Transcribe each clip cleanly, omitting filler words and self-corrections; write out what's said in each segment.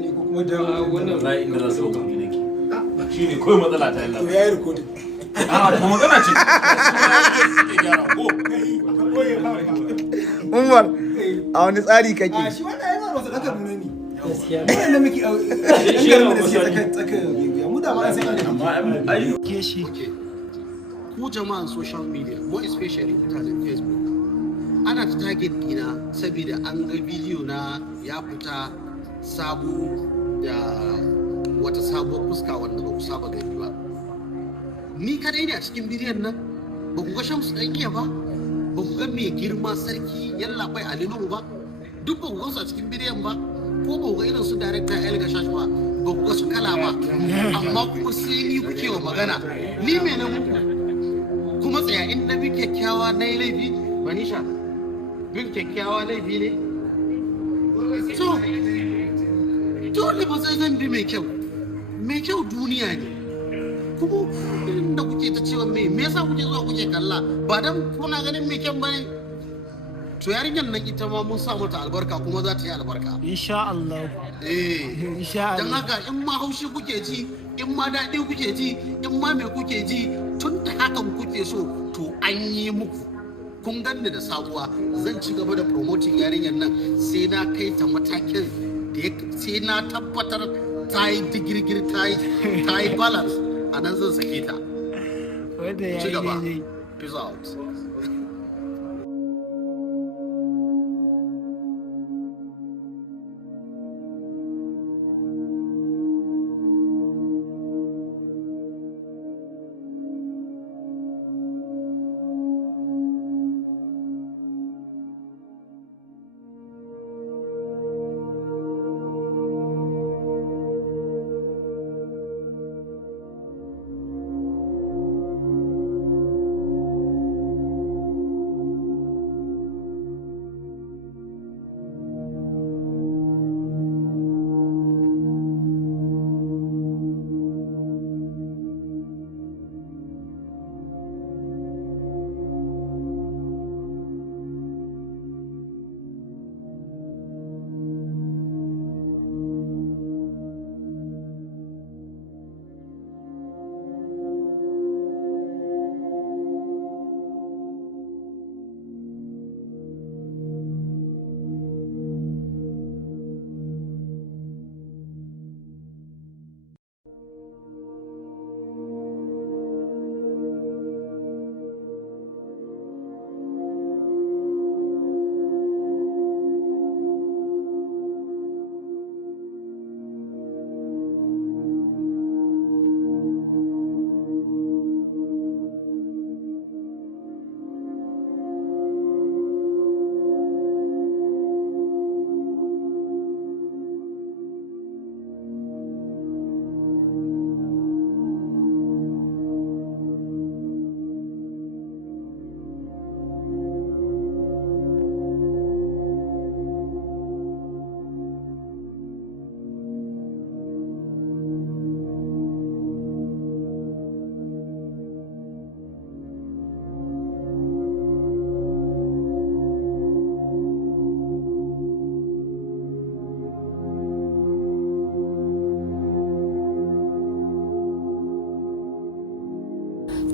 ne ko kuma da wannan layi inda za su dauka ne nake shine kawai matsala ta Allah ya yi recording to magana ce ke gyara ko Umar a wani tsari kake a shi wannan yana masa daga nuna ne gaskiya wannan miki shi ne da suke tsaka mu da ma sai amma ai ke shi ku jama'an social media more especially mutanen Facebook ana ta target dina saboda an ga bidiyo na ya fita sabo da wata sabuwar fuska wanda ba ku saba gani ba. Ni kadai ne a cikin bidiyon nan ba ku ga Shamsu dan iya ba, ba ku ga mai girma sarki yalla bai Alinuhu ba, duk ba ku ga su a cikin bidiyon ba, ko ba ku ga irin su director El Gashash ba, ba ku ga su kala ba, amma kuma sai ni kuke wa magana. Ni me na muku? Kuma tsaya in na bi kyakkyawa na yi laifi, Manisha, bin kyakkyawa laifi ne? So, dole ba sai zan bi mai kyau duniya ne. Kuma inda kuke ta cewa me yasa kuke zuwa kuke kalla ba dan kuna ganin mai kyau bane? To yarinyar nan ita ma mun sa mata albarka kuma za ta yi albarka. insha Allah insha Dan Allah haka in ma haushi kuke ji, in ma daɗi kuke ji, in ma me kuke ji, tun da hakan kuke so to an yi muku. Kun ganni da sabuwa zan ci gaba da promoting yarinyar nan sai na kai ta matakin da sai na tabbatar ta yi digirgir ta yi balance a nan zan sake ta. wanda ya Ci gaba. yi Peace out.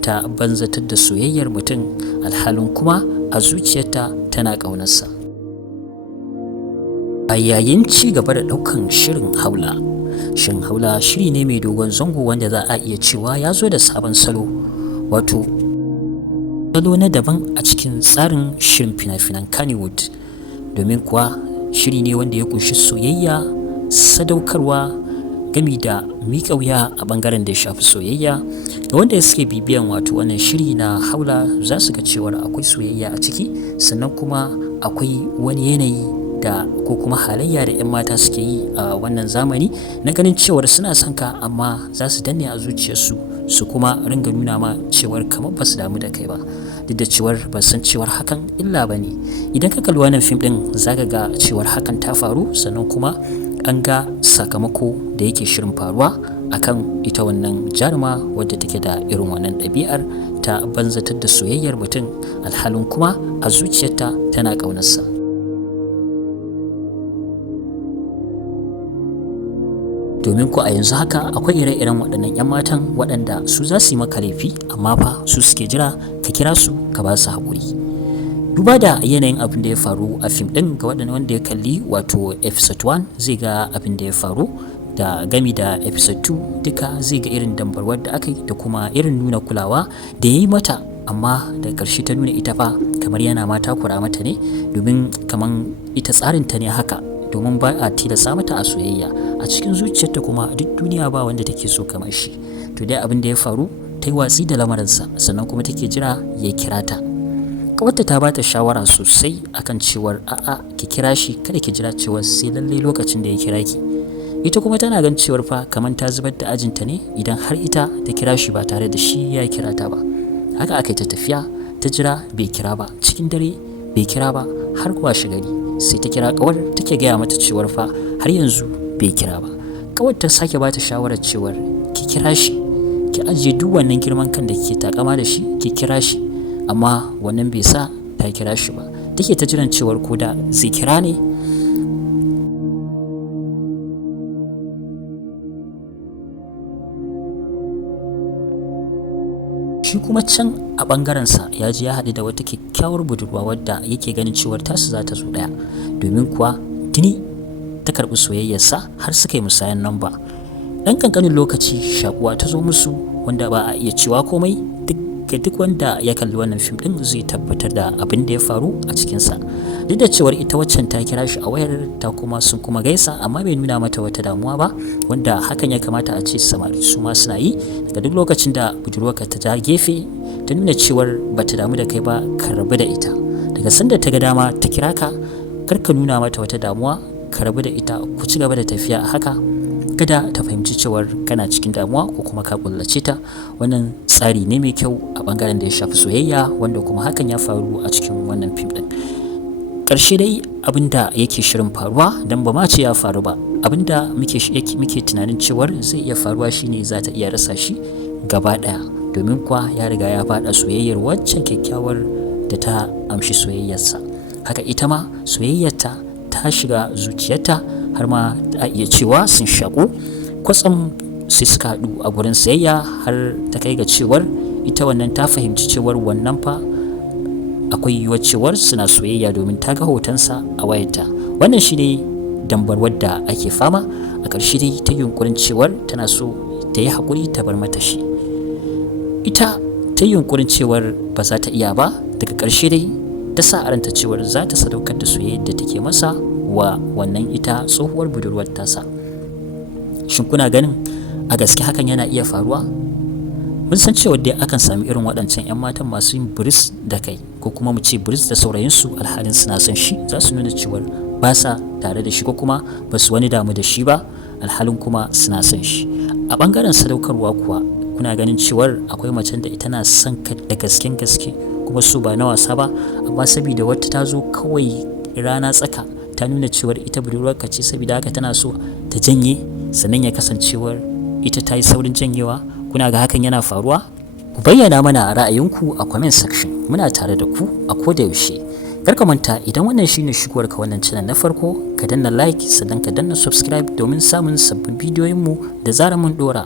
ta banzatar da soyayyar mutum alhalin kuma a zuciyarta tana ƙaunarsa. A yayin ci gaba da ɗaukan shirin Haula, shirin Haula shiri ne mai dogon zango wanda za a iya cewa ya zo da sabon salo, wato salo na daban a cikin tsarin shirin fina-finan Kannywood, domin kuwa shiri ne wanda ya kunshi soyayya, sadaukarwa, gami da miƙa wuya a ɓangaren da ya shafi soyayya. Ga wanda suke bibiyan wato wannan shiri na Haula za su ga cewar akwai soyayya a ciki, sannan kuma akwai wani yanayi da ko kuma halayya da 'yan mata suke yi a wannan zamani na ganin cewar suna son ka amma za su danne a zuciyarsu su kuma ringa nuna ma cewar kamar ba su damu da kai ba, duk da cewar ba san cewar hakan illa ba ne. Idan ka kalli wannan fim din za ka ga cewar hakan ta faru, sannan kuma an ga sakamako da yake shirin faruwa akan ita wannan jaruma wadda take da irin wannan ɗabi'ar ta banzatar da soyayyar mutum alhalin kuma a zuciyarta tana ƙaunarsa. domin ko a yanzu haka akwai ire-iren waɗannan 'yan matan waɗanda su za su yi maka laifi amma fa su suke jira ka kira su ka ba su haƙuri. Duba da yanayin abin da ya faru a fim ɗin, ga waɗanda wanda ya kalli wato episode 1 zai ga abin da ya faru, da gami da episode 2 duka zai ga irin dambarwar da aka yi da kuma irin nuna kulawa da ya yi mata, amma da ƙarshe ta nuna ita fa kamar yana ma takura mata ne, domin kamar ita tsarinta ne haka, domin ba a tilasta mata a soyayya, a cikin zuciyarta kuma duk duniya ba wanda take so kamar shi. To dai abin da ya faru, ta yi watsi da lamarinsa, sannan kuma take jira ya kira ta. Kawarta ta ba ta shawara sosai akan cewar a'a ki kira shi, kada ki jira cewar sai lallai lokacin da ya kira ki. Ita kuma tana gan cewar fa kamar ta zubar da ajinta ne idan har ita ta kira shi ba tare da shi ya kira ta ba. Haka aka yi ta tafiya, ta jira bai kira ba, cikin dare bai kira ba, har washe gari sai ta kira kawar take gaya mata cewar fa har yanzu bai kira ba. Kawar ta sake ba ta shawarar cewar ki kira shi, ki ajiye duk wannan girman kan da kike takama da shi, ki kira shi, amma wannan bai sa ta kira shi ba. Take ta jiran cewar ko da zai kira ne. Shi kuma can a ɓangarensa ya ji ya haɗu da wata kyakkyawar budurwa wadda yake ganin cewar tasu za ta zo ɗaya, domin kuwa tuni ta karɓi soyayyarsa har suka yi musayan namba. Ɗan ƙanƙanin lokaci shakuwa ta zo musu wanda ba a iya cewa komai, duk wanda ya kalli wannan fim ɗin zai tabbatar da abin da ya faru a cikinsa. Duk da cewar ita waccan ta kira shi a wayar ta kuma sun kuma gaisa, amma bai nuna mata wata damuwa ba, wanda hakan ya kamata a ce samari su ma suna yi daga duk lokacin da budurwarka ta ja gefe ta nuna cewar bata damu da kai ba, ka rabu da ita. Daga sanda ta ga dama ta kira ka, kar ka nuna mata wata damuwa, ka rabu da ita, ku ci gaba da tafiya haka, kada ta fahimci cewar kana cikin damuwa ko kuma ka kullace ta. Wannan tsari ne mai kyau a bangaren da ya shafi soyayya, wanda kuma hakan ya faru a cikin wannan fim din. Ƙarshe dai abinda yake shirin faruwa, dan ba ma ce ya faru ba, abinda muke tunanin cewar zai iya faruwa shine za ta iya rasa shi gaba ɗaya, domin kuwa ya riga ya faɗa soyayyar waccan kyakkyawar da ta amshi soyayyarsa. Haka ita ma soyayyarta ta shiga zuciyarta, har ma a iya cewa sun shaƙu. Kwatsam sai suka haɗu a gurin sayayya, har ta kai ga cewar ita wannan ta fahimci cewar wannan fa akwai yiwuwar cewar suna soyayya, domin ta ga hotonsa a wayarta. Wannan shi ne dambarwar da ake fama. A ƙarshe dai ta yunkurin cewar tana so ta yi haƙuri ta bar mata shi. Ita ta yunkurin cewar ba za ta iya ba, daga ƙarshe dai ta sa a ranta cewar za ta sadaukar da soyayyar da take masa wa wannan ita tsohuwar budurwar tasa. Shin kuna ganin a gaske hakan yana iya faruwa? Mun san cewa dai akan sami irin waɗancan 'yan matan masu yin buris da kai, ko kuma mu ce buris da saurayinsu alhalin suna son shi, za su nuna cewar ba sa tare da shi ko kuma ba su wani damu da shi ba, alhalin kuma suna son shi. A ɓangaren sadaukarwa kuwa, kuna ganin cewar akwai macen da ita na son ka da gasken gaske, kuma su ba na wasa ba, amma saboda wata ta zo kawai rana tsaka ta nuna cewar ita budurwarka ce, saboda haka tana so ta janye, sannan ya kasancewar ita ta yi saurin janyewa. Kuna ga hakan yana faruwa? Ku bayyana mana ra'ayinku a comment section, muna tare da ku a koda yaushe. Kar ka manta, idan wannan shine shigowarka wannan channel na farko, ka danna like sannan ka danna subscribe domin samun sabbin bidiyoyinmu da zarar mun dora.